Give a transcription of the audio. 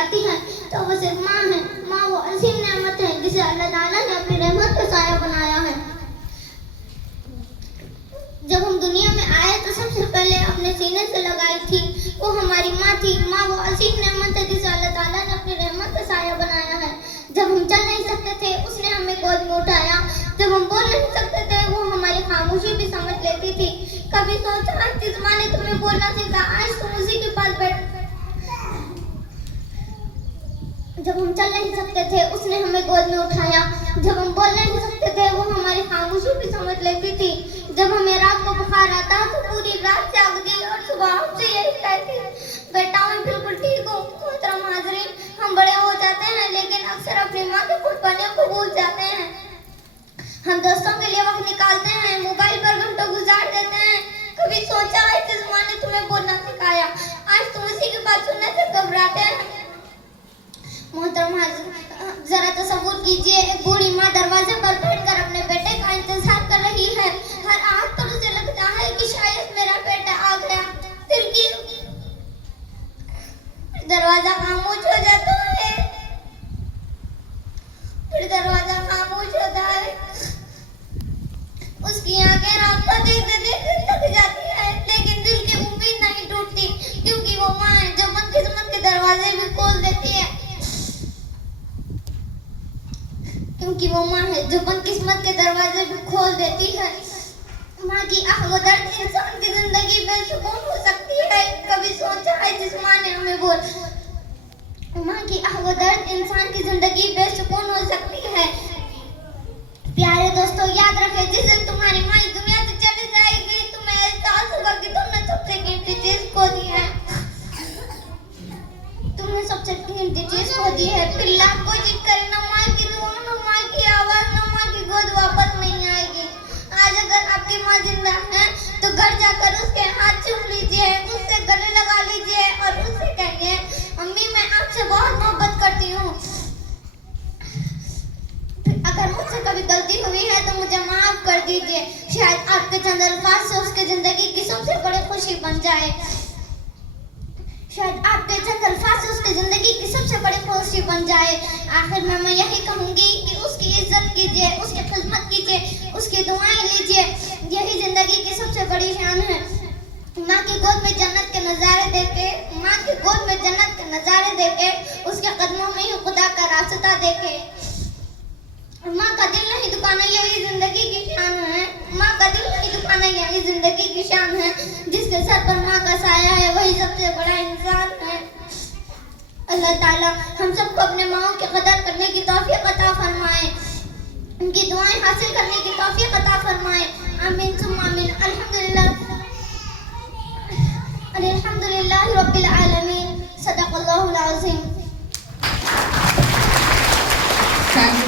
जाती हैं तो वो सिर्फ माँ है। माँ वो असीम नेमत है जिसे अल्लाह ताला ने अपनी रहमत का साया बनाया है। जब हम दुनिया में आए तो सबसे पहले अपने सीने से लगाई थी वो हमारी माँ थी। माँ वो असीम नेमत है जिसे अल्लाह ताला ने अपनी रहमत का साया बनाया है। जब हम चल नहीं सकते थे उसने हमें गोद में उठाया। जब हम बोल नहीं सकते थे वो हमारी खामोशी भी समझ लेती थी। कभी सोचा जिस माँ ने तुम्हें बोलना सीखा आज तुम उसी के पास बैठ। जब हम चल नहीं सकते थे उसने हमें गोद में उठाया। जब हम बोल नहीं सकते थे वो हमारी खामोशी भी समझ लेती थी। जब हमें रात को बुखार आता तो पूरी रात जागती और सुबह हमसे यही कहती बेटा मैं बिल्कुल ठीक हूँ। मोहतरम हाज़रीन, हम बड़े हो जाते हैं लेकिन अक्सर अपनी माँ के कुर्बानियों को भूल जाते हैं। हम दोस्तों के लिए वक्त निकालते हैं, मोबाइल पर घंटों गुजार देते हैं। कभी सोचा है जिस माँ ने तुम्हें बोलना सिखाया आज तुम उसी की बात सुनने से घबराते हैं। मोहतरम हाज़रीन, जरा तसव्वुर कीजिए एक बूढ़ी माँ दरवाजे पर बैठकर अपने बेटे का इंतजार कर रही है। हर आँख पर उसे लगता है कि शायद मेरा बेटा आ गया। दिल की दरवाजा खामोश हो जाता है। फिर दरवाजा खामोश होता है। उसकी आंखें रास्ता देखते देखते थक जाती है लेकिन दिल की उम्मीद नहीं टूटती क्योंकि वो माँ है जो बदकिस्मत के दरवाजे भी खोल देती है। क्योंकि वो माँ है जो बदकिस्मत के दरवाजे भी खोल देती है। माँ की आह व दर्द इंसान की जिंदगी बेसुकून हो सकती है। कभी सोचा है जिस माँ ने हमें बोल माँ की आह व दर्द इंसान की जिंदगी बेसुकून हो सकती है। प्यारे दोस्तों, याद रखें जिस दिन तुम्हारी माँ इस दुनिया से चली जाएगी तुम्हें एहसास होगा कि तुमने सबसे कीमती चीज खो दी है। तुमने सबसे कीमती चीज खो दी है। फिर लाख कोई जिद करे ना माँ की दुआ, ना माँ की आवाज, ना माँ की गोद वापस नहीं आएगी। आज अगर आपकी माँ जिंदा है तो घर जाकर उसके हाथ चूम लीजिए, उससे गले लगा लीजिए और उससे कहिए अम्मी मैं आपसे बहुत मोहब्बत करती हूँ। अगर मुझसे कभी गलती हुई है तो मुझे माफ कर दीजिए। शायद आपके चंद अल्फाज से उसके जिंदगी की सबसे बड़ी खुशी बन जाए। शायद आपके चंद अल्फाज से उसकी जिंदगी की सबसे बड़ी खुशी बन जाए। आखिर में मैं यही कहूँगी कि उसकी इज्जत कीजिए, उसकी खिदमत कीजिए, उसकी दुआएं लीजिए। यही जिंदगी की सबसे बड़ी शान है। माँ की गोद में जन्नत के नज़ारे देखे, माँ की गोद में जन्नत के नज़ारे देखे, उसके कदमों में ही खुदा का रास्ता देखे। माँ का दिल नहीं दुखाना यही जिंदगी की शान है। माँ का दिल नहीं दुखाना यही जिंदगी की शान है। जिसके सर पर माँ का साया है वही सबसे बड़ा इंसान है। अल्लाह ताला हम सबको अपने माँओं की कदर करने की तौफीक अता फरमाए, उनकी दुआएं हासिल करने की तौफीक अता फरमाए। आमीन सुम्मा आमीन। अल्हम्दुलिल्लाह रब्बिल आलमीन।